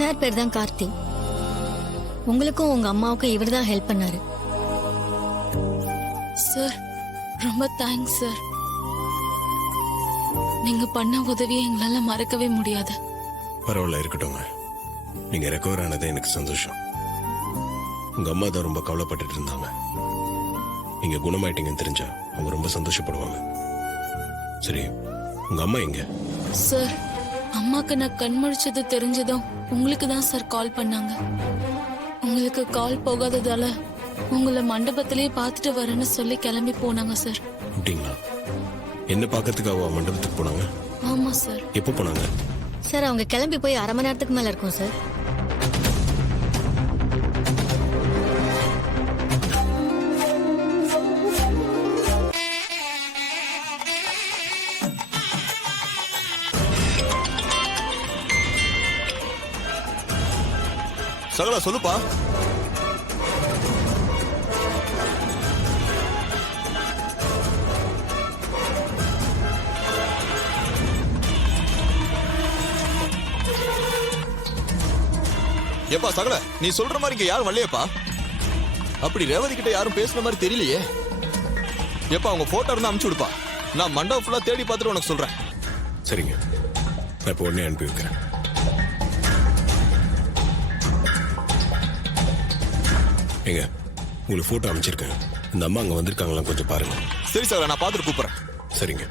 Sir பேர் தான் கார்த்தி. உங்களுக்கும் உங்க அம்மாவுக்கும் இவர் தான் ஹெல்ப் பண்ணாரு. சார் ரொம்ப தேங்க்ஸ் சார். நீங்க பண்ண உதவியை எங்களால மறக்கவே முடியாது. பரவாயில்ல, இருக்கட்டும்ங்க. நீங்க ரெக்கவர் ஆனதே எனக்கு சந்தோஷம். உங்க அம்மா தான் ரொம்ப கவலைப்பட்டுட்டு இருந்தாங்க. நீங்க குணமாயிட்டீங்கன்னு தெரிஞ்சா அவங்க ரொம்ப சந்தோஷப்படுவாங்க. சரி, உங்க அம்மா எங்க? சார் அம்மாக்கு நான் கண் முழிச்சது தெரிஞ்சதும் உங்களுக்கு தான் சார் கால் பண்ணாங்க. உங்களுக்கு கால் போகாததால உங்களை மண்டபத்திலேயே பார்த்துட்டு வரேன்னு சொல்லி கிளம்பி போனாங்க சார். அப்படிங்களா? என்ன பார்க்கறதுக்கு அவ மண்டபத்துக்கு போனாங்க? ஆமா சார். எப்போ போனாங்க? சார் அவங்க கிளம்பி போய் அரை மணி நேரத்துக்கு மேல இருக்கும் சார். சகலா சொல்லுப்பா. ஏப்பா சகல, நீ சொல்ற மாதிரி இங்க யாரும் வரலையேப்பா. அப்படி ரேவதி கிட்ட யாரும் பேசுற மாதிரி தெரியலையே. ஏப்பா அவங்க போட்டோ இருந்தா அனுப்பிச்சு விடுப்பா. நான் மண்டபம் ஃபுல்லா தேடி பார்த்துட்டு உனக்கு சொல்றேன். சரிங்க, நான் இப்போ உடனே அனுப்பி வைக்கிறேன். ஏங்க, உங்களுக்கு போட்டோ அனுப்பிச்சிருக்கேன். இந்த அம்மா அங்க வந்திருக்காங்களா கொஞ்சம் பாருங்க. சரி சகல, நான் பார்த்துட்டு கூப்பிடுறேன். சரிங்க.